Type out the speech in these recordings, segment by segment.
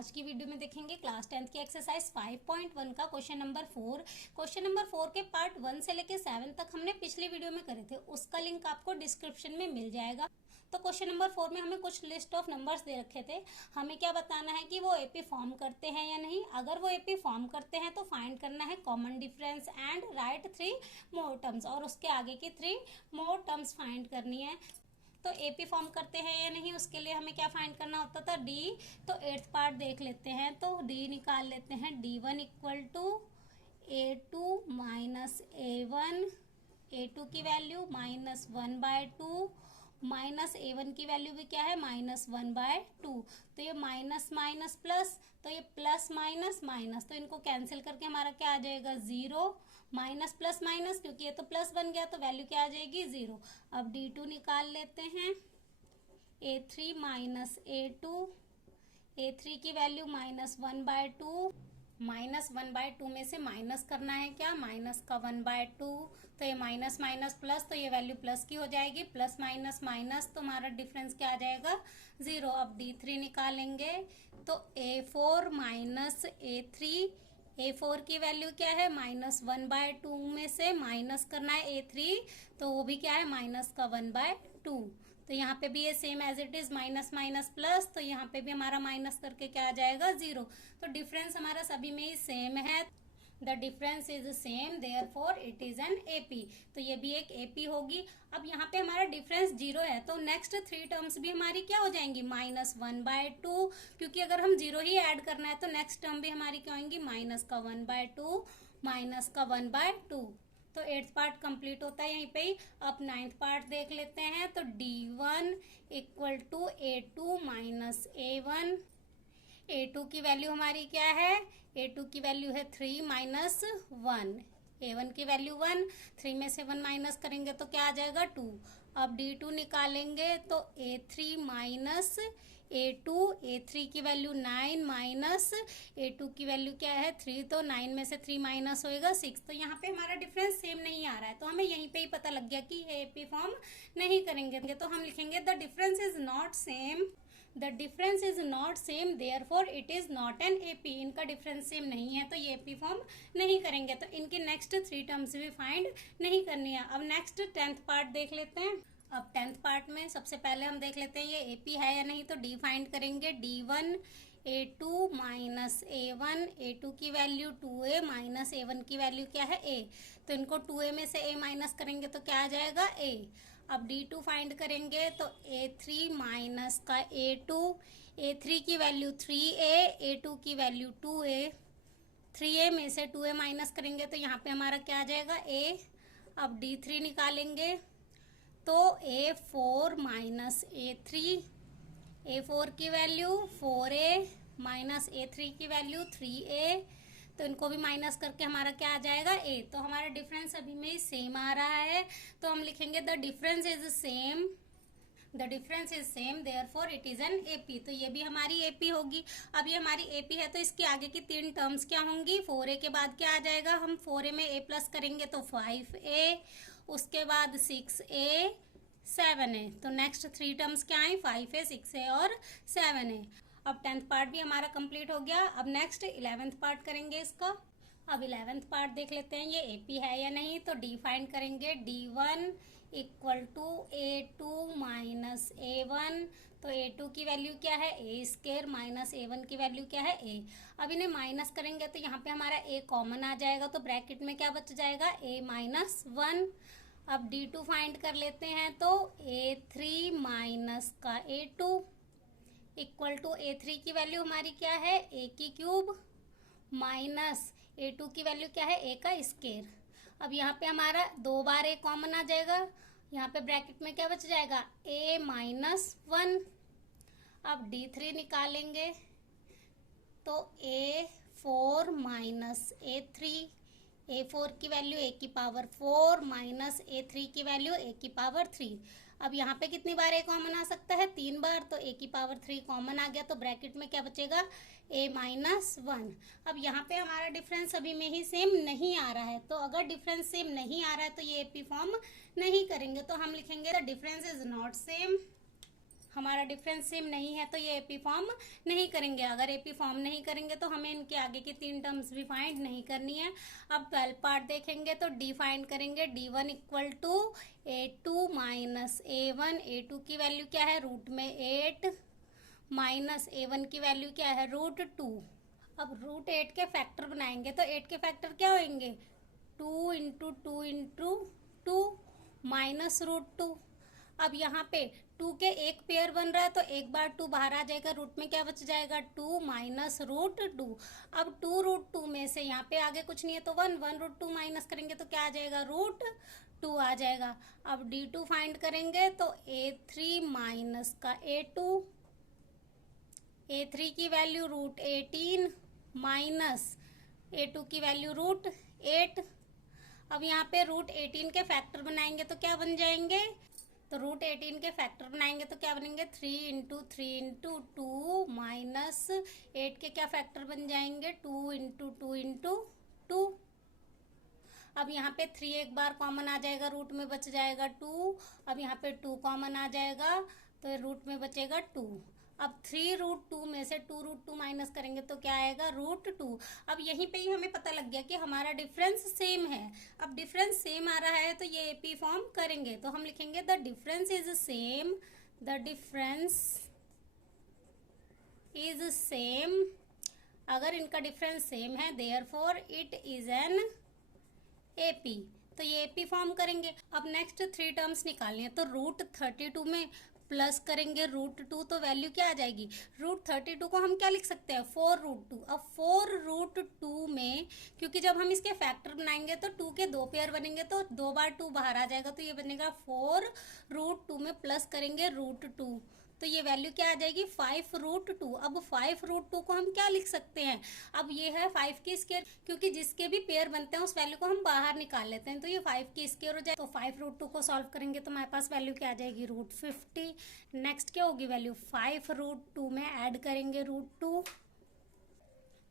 आज की वीडियो में देखेंगे क्लास 10th की एक्सरसाइज 5.1 का क्वेश्चन नंबर 4। क्वेश्चन नंबर 4 के पार्ट 1 से लेके 7 तक हमने पिछली वीडियो में करे थे, उसका लिंक आपको डिस्क्रिप्शन में मिल जाएगा। तो क्वेश्चन नंबर 4 में हमें कुछ लिस्ट ऑफ नंबर्स दे रखे थे, हमें क्या बताना है कि वो एपी फॉर्म करते हैं या नहीं। अगर वो एपी फॉर्म करते हैं तो फाइंड करना है common difference and right 3 more terms, और उसके आगे की 3 मोर टर्म्स फाइंड करनी है। तो एपी फॉर्म करते हैं या नहीं, उसके लिए हमें क्या फाइंड करना होता था, डी। तो 8th पार्ट देख लेते हैं, तो डी निकाल लेते हैं। D1 equal to A2 minus A1, A2 की वैल्यू -1/2 माइनस A1 की वैल्यू भी क्या है -1/2। तो ये माइनस माइनस प्लस, तो ये प्लस माइनस माइनस, तो इनको कैंसिल करके हमारा क्या आ जाएगा 0। माइनस प्लस माइनस, क्योंकि ये तो प्लस बन गया तो वैल्यू क्या आ जाएगी 0। अब D2 निकाल लेते हैं। A3 माइनस A2, A3 की वैल्यू -1/2, -1/2 में से माइनस करना है क्या, माइनस का 1/2, तो ये माइनस माइनस प्लस, तो ये वैल्यू प्लस की हो जाएगी। प्लस माइनस माइनस, तो हमारा डिफरेंस क्या आ जाएगा 0। अब D3 निकालेंगे, तो A4 माइनस A3, A4 की वैल्यू क्या है -1/2 में से माइनस करना है A3, तो वो भी क्या है माइनस का 1/2। तो यहाँ पे भी ये same as it is minus minus plus, तो यहाँ पे भी हमारा माइनस करके क्या आ जाएगा 0। तो डिफरेंस हमारा सभी में ही सेम है, the difference is same, therefore it is an AP. तो ये भी एक एपी होगी। अब यहाँ पे हमारा डिफरेंस 0 है, तो नेक्स्ट 3 टर्म्स भी हमारी क्या हो जाएंगी -1/2, क्योंकि अगर हम 0 ही ऐड करना है तो नेक्स्ट टर्म भी हमारी क्या होंगी माइनस का 1/2 माइनस का 1/2। तो 8th पार्ट कंप्लीट होता है यहीं पे ही। अब 9th पार्ट देख लेते हैं, तो D1 equal to A2 minus A1, A2 की वैल्यू हमारी क्या है, A2 की वैल्यू है 3 माइनस 1, A1 की वैल्यू 1, 3 में से 1 माइनस करेंगे तो क्या आ जाएगा 2। अब D2 निकालेंगे, तो A3 माइनस A2, A3 की वैल्यू 9 माइनस A2 की वैल्यू क्या है 3, तो 9 में से 3 माइनस होएगा 6। तो यहाँ पे हमारा डिफरेंस सेम नहीं आ रहा है, तो हमें यहीं पे ही पता लग गया कि ये एपी फॉर्म नहीं करेंगे। तो हम लिखेंगे the difference is not same, the difference is not same, therefore it is not an AP. इनका डिफरेंस सेम नहीं है तो ये एपी फॉर्म नहीं करेंगे। तो इनके नेक्स्ट 3 टर्म्स भी फाइंड नहीं करनी है। अब नेक्स्ट 10th पार्ट देख लेते हैं। अब 10th पार्ट में सबसे पहले हम देख लेते हैं ये एपी है या नहीं, तो डी फाइंड करेंगे। D1 A2 minus A1, A2 की वैल्यू 2A माइनस A1 की वैल्यू क्या है A, तो इनको 2A में से A माइनस करेंगे तो क्या आ जाएगा A। अब D2 फाइंड करेंगे, तो A3 माइनस का A2, A3 की वैल्यू 3A, A2 की वैल्यू 2A, 3A में से 2A माइनस करेंगे तो यहाँ पे हमारा क्या आ जाएगा A। अब D3 निकालेंगे, तो A4 माइनस A3, A4 की वैल्यू 4A माइनस A3 की वैल्यू 3A, तो इनको भी माइनस करके हमारा क्या आ जाएगा A। तो हमारा डिफरेंस अभी में सेम आ रहा है, तो हम लिखेंगे the difference is same, the difference is same, therefore it is an AP. तो ये भी हमारी एपी होगी। अब ये हमारी एपी है तो इसके आगे की 3 टर्म्स क्या होंगी, 4A के बाद क्या आ जाएगा, हम 4A में A प्लस करेंगे तो 5A, उसके बाद 6A 7A। तो नेक्स्ट 3 टर्म्स क्या आई 5A 6A और 7A। अब 10th पार्ट भी हमारा कंप्लीट हो गया। अब नेक्स्ट 11th पार्ट करेंगे इसका। अब 11th पार्ट देख लेते हैं ये एपी है या नहीं, तो डी फाइंड करेंगे। D1 equal to A2 minus A1, तो A2 की वैल्यू क्या है A² माइनस A1 की वैल्यू क्या है A। अब इन्हें माइनस करेंगे तो यहाँ पे हमारा A कॉमन आ जाएगा, तो ब्रैकेट में क्या बच जाएगा A माइनस 1। अब D2 फाइंड कर लेते हैं, तो A3 माइनस का A2 इक्वल टू A3 की वैल्यू हमारी क्या है A की क्यूब माइनस A2 की वैल्यू क्या है A का स्क्वायर। अब यहाँ पे हमारा 2 बार A कॉमन आ जाएगा, यहाँ पे ब्रैकेट में क्या बच जाएगा A माइनस 1। अब D3 निकालेंगे, तो A4 माइनस A3, A4 की वैल्यू A की पावर 4 माइनस A3 की वैल्यू A की पावर 3। अब यहाँ पे कितनी बार A कॉमन आ सकता है 3 बार, तो A की पावर 3 कॉमन आ गया, तो ब्रैकेट में क्या बचेगा A माइनस 1। अब यहाँ पे हमारा डिफरेंस अभी में ही सेम नहीं आ रहा है, तो अगर डिफरेंस सेम नहीं आ रहा है तो ये एपी फॉर्म नहीं करेंगे। तो हम लिखेंगे the difference is not same, हमारा डिफरेंस सेम नहीं है तो ये एपी फॉर्म नहीं करेंगे। अगर एपी फॉर्म नहीं करेंगे तो हमें इनके आगे की 3 टर्म्स भी फाइंड नहीं करनी है। अब 12 पार्ट देखेंगे तो डी फाइंड करेंगे। D1 equal to A2 minus A1। A2 की वैल्यू क्या है, रूट में 8 माइनस A1 की वैल्यू क्या है, √2। अब √8 के फैक्टर बनाएंगे तो 8 के फैक्टर क्या होंगे, 2 इंटू 2 इंटू 2 माइनस √2। अब यहाँ पे 2 के एक पेयर बन रहा है तो एक बार 2 बाहर आ जाएगा, रूट में क्या बच जाएगा, 2 माइनस √2। अब 2√2 में से यहाँ पे आगे कुछ नहीं है तो 1 √2 माइनस करेंगे तो क्या आ जाएगा, √2 आ जाएगा। अब D2 फाइंड करेंगे तो A3 माइनस का A2। A3 की वैल्यू √18 माइनस A2 की वैल्यू √8। अब यहाँ पे √18 के फैक्टर बनाएंगे तो क्या बन जाएंगे, तो √18 के फैक्टर बनाएंगे तो क्या बनेंगे, 3 इंटू 3 इंटू 2 माइनस 8 के क्या फैक्टर बन जाएंगे, 2 इंटू 2 इंटू 2। अब यहाँ पे 3 एक बार कॉमन आ जाएगा, रूट में बच जाएगा 2। अब यहाँ पे 2 कॉमन आ जाएगा तो रूट में बचेगा 2। अब 3√2 में से 2√2 माइनस करेंगे तो क्या आएगा, √2। अब यहीं पे ही हमें पता लग गया कि हमारा डिफरेंस सेम है। अब डिफरेंस सेम आ रहा है तो ये एपी फॉर्म करेंगे तो हम लिखेंगे the difference is same, the difference is same. अगर इनका डिफरेंस सेम है therefore it is an AP, तो ये एपी फॉर्म करेंगे। अब नेक्स्ट 3 टर्म्स निकालनी है तो √32 में प्लस करेंगे √2 तो वैल्यू क्या आ जाएगी, √32 को हम क्या लिख सकते हैं, 4√2। अब 4√2 में क्योंकि जब हम इसके फैक्टर बनाएंगे तो 2 के 2 पेयर बनेंगे तो 2 बार 2 बाहर आ जाएगा तो ये बनेगा 4√2 में प्लस करेंगे √2 तो ये वैल्यू क्या आ जाएगी, 5√2। अब 5√2 को हम क्या लिख सकते हैं, अब ये है 5 की स्क्वायर, क्योंकि जिसके भी पेयर बनते हैं उस वैल्यू को हम बाहर निकाल लेते हैं तो ये 5 की स्क्वायर हो जाए। तो 5√2 को सॉल्व करेंगे तो हमारे पास वैल्यू क्या आ जाएगी, √50। नेक्स्ट क्या होगी वैल्यू, 5√2 में ऐड करेंगे √2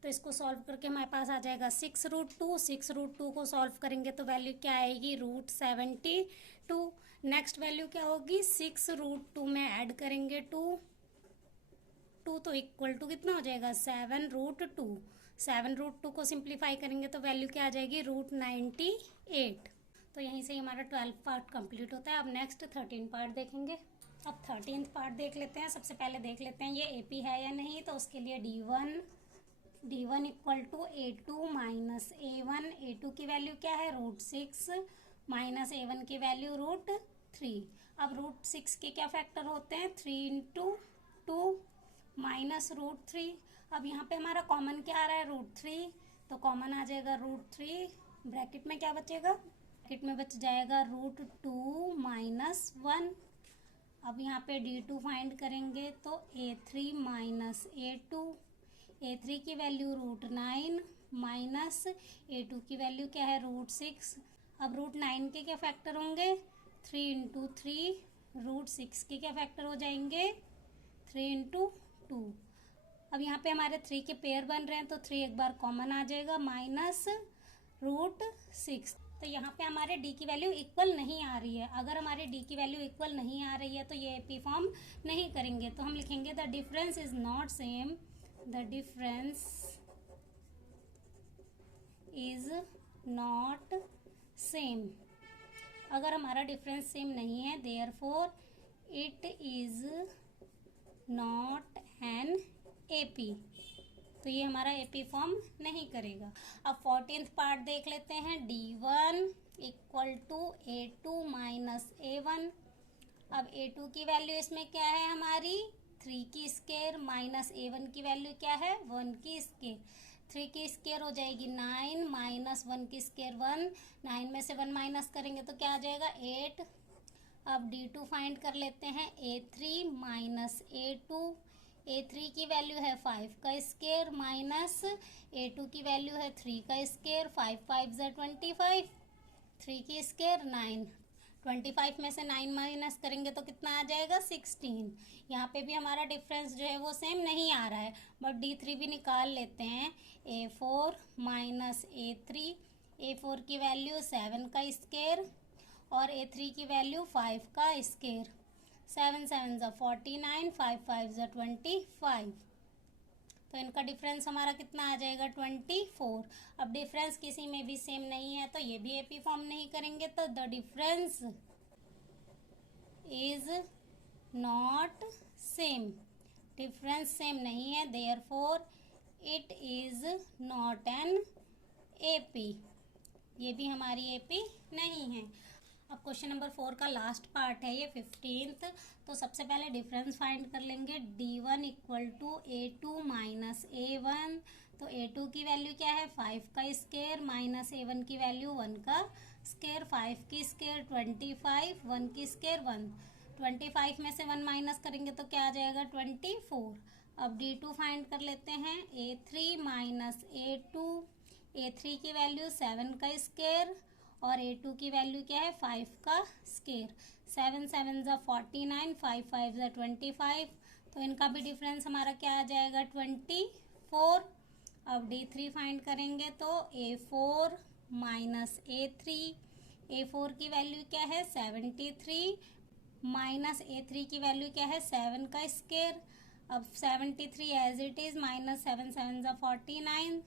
तो इसको सॉल्व करके हमारे पास आ जाएगा 6√2। 6√2 को सॉल्व करेंगे तो वैल्यू क्या आएगी, √72। नेक्स्ट वैल्यू क्या होगी, 6√2 में ऐड करेंगे 2 तो इक्वल टू कितना हो जाएगा, 7√2। 7√2 को सिंप्लीफाई करेंगे तो वैल्यू क्या आ जाएगी, √98। तो यहीं से हमारा 12 पार्ट कंप्लीट होता है। अब नेक्स्ट 13 पार्ट देखेंगे। अब 13th पार्ट देख लेते हैं। सबसे पहले देख लेते हैं ये एपी है या नहीं, तो उसके लिए D1 equal to A2 minus A1। A2 की वैल्यू क्या है, √6 माइनस A1 की वैल्यू √3। अब √6 के क्या फैक्टर होते हैं, 3 इंटू 2 माइनस √3। अब यहाँ पे हमारा कॉमन क्या आ रहा है, √3, तो कॉमन आ जाएगा √3। ब्रैकेट में क्या बचेगा, ब्रैकेट में बच जाएगा √2 माइनस 1। अब यहाँ पे D2 फाइंड करेंगे तो A3 माइनस A2। A3 की वैल्यू √9 माइनस A2 की वैल्यू क्या है, √6। अब √9 के क्या फैक्टर होंगे, 3 इंटू 3। √6 के क्या फैक्टर हो जाएंगे, 3 इंटू 2। अब यहाँ पे हमारे 3 के पेयर बन रहे हैं तो 3 एक बार कॉमन आ जाएगा माइनस √6। तो यहाँ पे हमारे D की वैल्यू इक्वल नहीं आ रही है। अगर हमारे D की वैल्यू इक्वल नहीं आ रही है तो ये एपी फॉर्म नहीं करेंगे। तो हम लिखेंगे the difference is not same, the difference is not same. अगर हमारा डिफरेंस सेम नहीं है therefore it is not an AP, तो ये हमारा एपी फॉर्म नहीं करेगा। अब 14th पार्ट देख लेते हैं। D1 equal to A2 minus A1। अब A2 की वैल्यू इसमें क्या है हमारी, 3 की स्क्वायर माइनस A1 की वैल्यू क्या है, 1 की स्क्वायर। 3 की स्क्वायर हो जाएगी 9 माइनस 1 की स्क्वायर 1। 9 में से 1 माइनस करेंगे तो क्या आ जाएगा, 8। अब D2 फाइंड कर लेते हैं। A3 minus A2। A3 की वैल्यू है 5 का स्क्वायर माइनस A2 की वैल्यू है 3 का स्क्वायर। 5 5 ज़ा 25, 3 की स्क्वायर 9। 25 में से 9 माइनस करेंगे तो कितना आ जाएगा, 16। यहाँ पे भी हमारा डिफरेंस जो है वो सेम नहीं आ रहा है, बट D3 भी निकाल लेते हैं। A4 minus A3। A4 की वैल्यू 7 का स्क्वायर और A3 की वैल्यू 5 का स्क्वायर। 7 7 ज़ा 49, 5 5 ज़ा 25। तो इनका डिफरेंस हमारा कितना आ जाएगा 24। अब डिफरेंस किसी में भी सेम नहीं है तो ये भी एपी फॉर्म नहीं करेंगे, तो the difference is not same. Difference same नहीं है, therefore it is not an AP. ये भी हमारी एपी नहीं है। अब क्वेश्चन नंबर 4 का लास्ट पार्ट है ये 15th। तो सबसे पहले डिफरेंस फाइंड कर लेंगे। D1 equal to A2 minus A1। तो A2 की वैल्यू क्या है 5 का स्क्वायर माइनस A1 की वैल्यू 1 का स्क्वायर। 5 की स्क्वायर 25, 1 की स्क्वायर 1। 25 में से 1 माइनस करेंगे तो क्या आ जाएगा 24। अब D2 फाइंड कर लेते हैं। A3 minus A2। A3 की वैल्यू 7 का स्क्वायर और A2 की वैल्यू क्या है 5 का स्क्वायर। 7 7 ज़ा 49, 5 5 ज़ा 25। तो इनका भी डिफरेंस हमारा क्या आ जाएगा 24। अब D3 फाइंड करेंगे तो A4 माइनस A3। A4 की वैल्यू क्या है 73 माइनस A3 की वैल्यू क्या है 7 का स्क्वायर। अब 73 एज इट इज माइनस 7 7 ज़ा 49।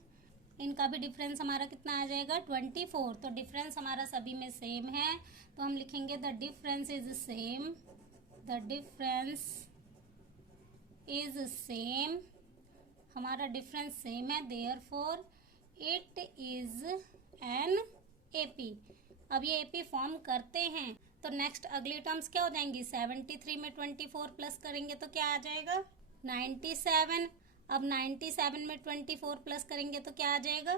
इनका भी डिफरेंस हमारा कितना आ जाएगा 24। तो डिफरेंस हमारा सभी में सेम है, तो हम लिखेंगे the difference is same. The difference is same, हमारा डिफरेंस सेम है, therefore it is an AP. अब ये एपी फॉर्म करते हैं तो नेक्स्ट अगली टर्म्स क्या हो जाएंगी। 73 में 24 प्लस करेंगे तो क्या आ जाएगा 97। अब 97 में 24 प्लस करेंगे तो क्या आ जाएगा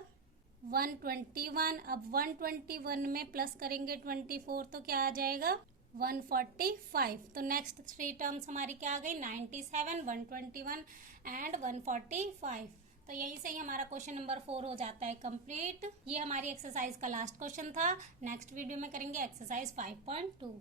121। अब 121 में प्लस करेंगे 24 तो क्या आ जाएगा 145। तो नेक्स्ट 3 टर्म्स हमारी क्या आ गई 97, 121 एंड 145। तो यहीं से ही हमारा क्वेश्चन नंबर 4 हो जाता है कंप्लीट। ये हमारी एक्सरसाइज का लास्ट क्वेश्चन था। नेक्स्ट वीडियो में करेंगे एक्सरसाइज 5.2।